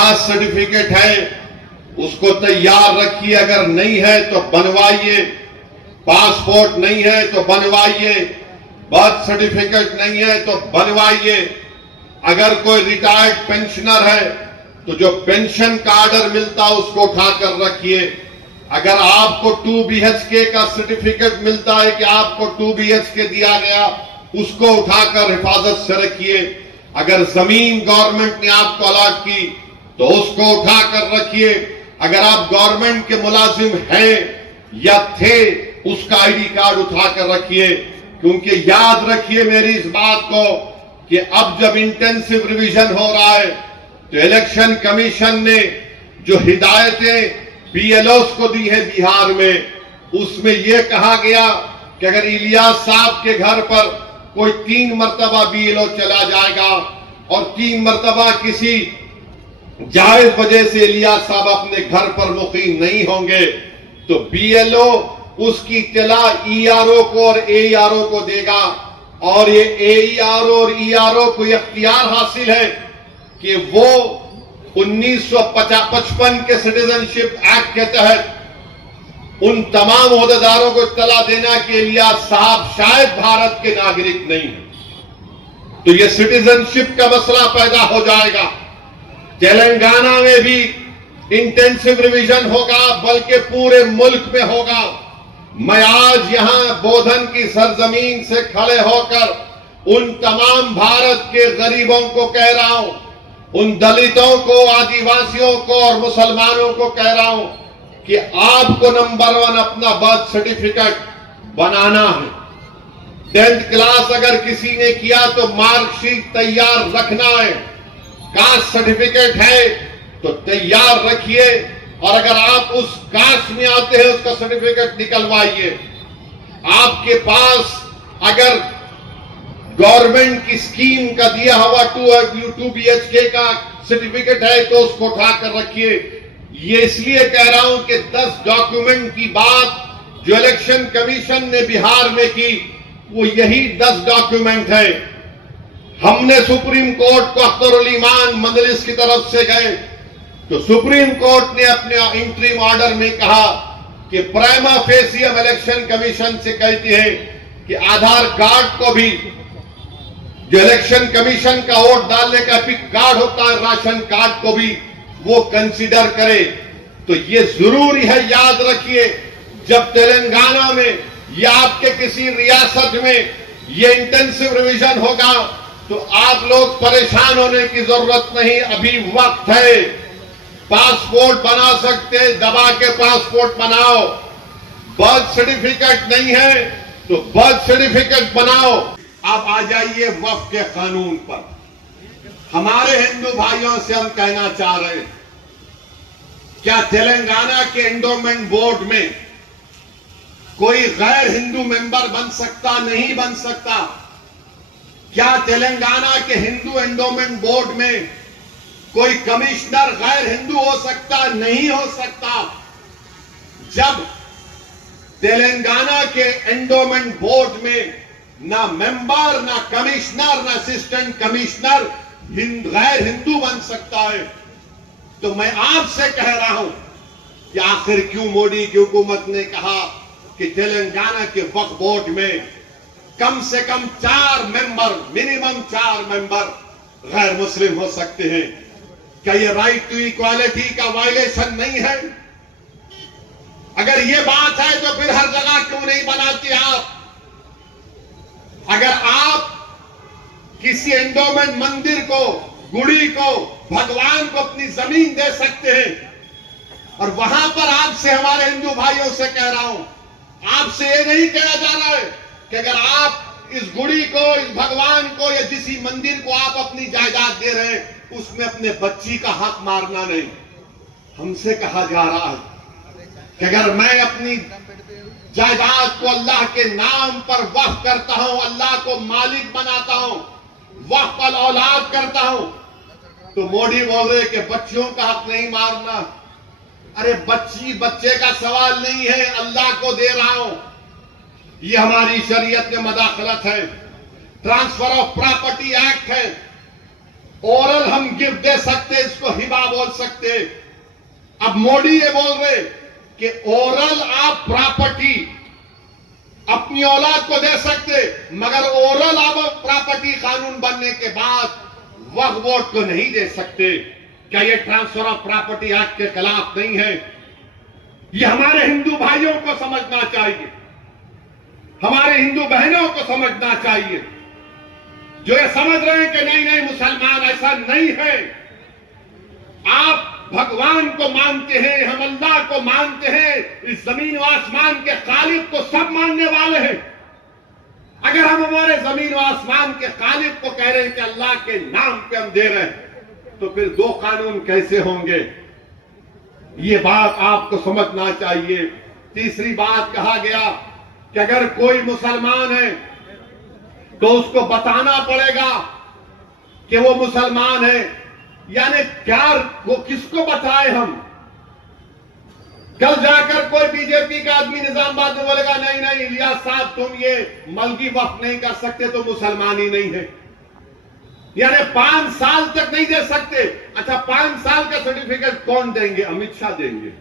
Caste certificate है उसको तैयार रखिए, अगर नहीं है तो बनवाइए, पासपोर्ट नहीं है तो बनवाइए, बर्थ सर्टिफिकेट नहीं है तो बनवाइए। अगर कोई रिटायर्ड पेंशनर है तो जो पेंशन का आर्डर मिलता है उसको उठाकर रखिए। अगर आपको 2 BHK का सर्टिफिकेट मिलता है कि आपको 2 BHK दिया गया, उसको उठाकर हिफाजत से रखिए। अगर जमीन गवर्नमेंट ने आपको अलॉट की तो उसको उठाकर रखिए। अगर आप गवर्नमेंट के मुलाजिम हैं या थे, उसका आईडी कार्ड उठाकर रखिए। क्योंकि याद रखिए मेरी इस बात को कि अब जब इंटेंसिव रिवीजन हो रहा है तो इलेक्शन कमीशन ने जो हिदायतें BLOs को दी है बिहार में, उसमें यह कहा गया कि अगर इलियास साहब के घर पर कोई 3 मरतबा BLO चला जाएगा और 3 मरतबा किसी जायज वजह से इलियास साहब अपने घर पर मुकीम नहीं होंगे तो BLO उसकी इत्तला ERO को और AERO को देगा। और ये AERO और ERO को इख्तियार हासिल है कि वो 1955 के सिटीजनशिप एक्ट के तहत उन तमाम ओहदेदारों को इत्तला देना कि इलियास साहब शायद भारत के नागरिक नहीं है। तो ये सिटीजनशिप का मसला पैदा हो जाएगा। तेलंगाना में भी इंटेंसिव रिवीजन होगा, बल्कि पूरे मुल्क में होगा। मैं आज यहां बोधन की सरजमीन से खड़े होकर उन तमाम भारत के गरीबों को कह रहा हूं, उन दलितों को, आदिवासियों को और मुसलमानों को कह रहा हूं कि आपको नंबर 1 अपना बर्थ सर्टिफिकेट बनाना है। 10th क्लास अगर किसी ने किया तो मार्कशीट तैयार रखना है। कास्ट सर्टिफिकेट है तो तैयार रखिए, और अगर आप उस कास्ट में आते हैं उसका सर्टिफिकेट निकलवाइए। आपके पास अगर गवर्नमेंट की स्कीम का दिया हुआ 2 BHK का सर्टिफिकेट है तो उसको उठाकर रखिए। ये इसलिए कह रहा हूं कि 10 डॉक्यूमेंट की बात जो इलेक्शन कमीशन ने बिहार में की वो यही 10 डॉक्यूमेंट है। हमने सुप्रीम कोर्ट को अख्तरुल ईमान मजलिस की तरफ से गए तो सुप्रीम कोर्ट ने अपने इंटरिम ऑर्डर में कहा कि प्राइमा फेसी हम इलेक्शन कमीशन से कहते हैं कि आधार कार्ड को भी, जो इलेक्शन कमीशन का वोट डालने का पिक कार्ड होता है, राशन कार्ड को भी वो कंसीडर करे। तो ये जरूरी है, याद रखिए, जब तेलंगाना में या आपके किसी रियासत में ये इंटेंसिव रिवीजन होगा तो आप लोग परेशान होने की जरूरत नहीं, अभी वक्त है। पासपोर्ट बना सकते, दबा के पासपोर्ट बनाओ। बर्थ सर्टिफिकेट नहीं है तो बर्थ सर्टिफिकेट बनाओ। अब आ जाइए वक्फ के कानून पर। हमारे हिंदू भाइयों से हम कहना चाह रहे हैं, क्या तेलंगाना के एंडोमेंट बोर्ड में कोई गैर हिंदू मेंबर बन सकता? नहीं बन सकता। क्या तेलंगाना के हिंदू एंडोमेंट बोर्ड में कोई कमिश्नर गैर हिंदू हो सकता? नहीं हो सकता। जब तेलंगाना के एंडोमेंट बोर्ड में ना मेंबर, ना कमिश्नर, ना असिस्टेंट कमिश्नर गैर हिंदू बन सकता है, तो मैं आपसे कह रहा हूं कि आखिर क्यों मोदी की हुकूमत ने कहा कि तेलंगाना के वक्फ बोर्ड में कम से कम 4 मेंबर, मिनिमम 4 मेंबर गैर मुस्लिम हो सकते हैं? क्या ये राइट टू इक्वालिटी का वायलेशन नहीं है? अगर ये बात है तो फिर हर जगह क्यों नहीं बनाते आप? अगर आप किसी एंडोमेंट मंदिर को, गुड़ी को, भगवान को अपनी जमीन दे सकते हैं, और वहां पर आपसे, हमारे हिंदू भाइयों से कह रहा हूं, आपसे ये नहीं कहा जा रहा है कि अगर आप इस गुड़ी को, इस भगवान को या किसी मंदिर को आप अपनी जायदाद दे रहे हैं, उसमें अपने बच्ची का हक मारना नहीं। हमसे कहा जा रहा है कि अगर मैं अपनी जायदाद को अल्लाह के नाम पर वक्फ करता हूं, अल्लाह को मालिक बनाता हूं, वक्फ अल औलाद करता हूं, तो मोदी बोल रहे कि बच्चियों का हक नहीं मारना। अरे बच्चे का सवाल नहीं है, अल्लाह को दे रहा हूं। ये हमारी शरीयत में मदाखलत है। ट्रांसफर ऑफ प्रॉपर्टी एक्ट है। ओरल हम गिफ्ट दे सकते, इसको हिबा बोल सकते। अब मोदी ये बोल रहे कि ओरल आप प्रॉपर्टी अपनी औलाद को दे सकते, मगर ओरल आप प्रॉपर्टी कानून बनने के बाद वक्फ बोर्ड को नहीं दे सकते। क्या ये ट्रांसफर ऑफ प्रॉपर्टी एक्ट के खिलाफ नहीं है? ये हमारे हिंदू भाइयों को समझना चाहिए, हमारे हिंदू बहनों को समझना चाहिए, जो ये समझ रहे हैं कि नहीं नहीं मुसलमान ऐसा नहीं है। आप भगवान को मानते हैं, हम अल्लाह को मानते हैं, इस जमीन व आसमान के खालिक को सब मानने वाले हैं। अगर हम हमारे जमीन व आसमान के खालिक को कह रहे हैं कि अल्लाह के नाम पे हम दे रहे हैं, तो फिर दो कानून कैसे होंगे? ये बात आपको समझना चाहिए। तीसरी बात कहा गया कि अगर कोई मुसलमान है तो उसको बताना पड़ेगा कि वो मुसलमान है। यानी क्या वो किसको बताए? हम कल जाकर कोई बीजेपी का आदमी निजामाबाद में बोलेगा नहीं नहीं इलियास साहब तुम ये मलकी वक्फ नहीं कर सकते तो मुसलमान ही नहीं है। यानी 5 साल तक नहीं दे सकते। अच्छा 5 साल का सर्टिफिकेट कौन देंगे? अमित शाह देंगे।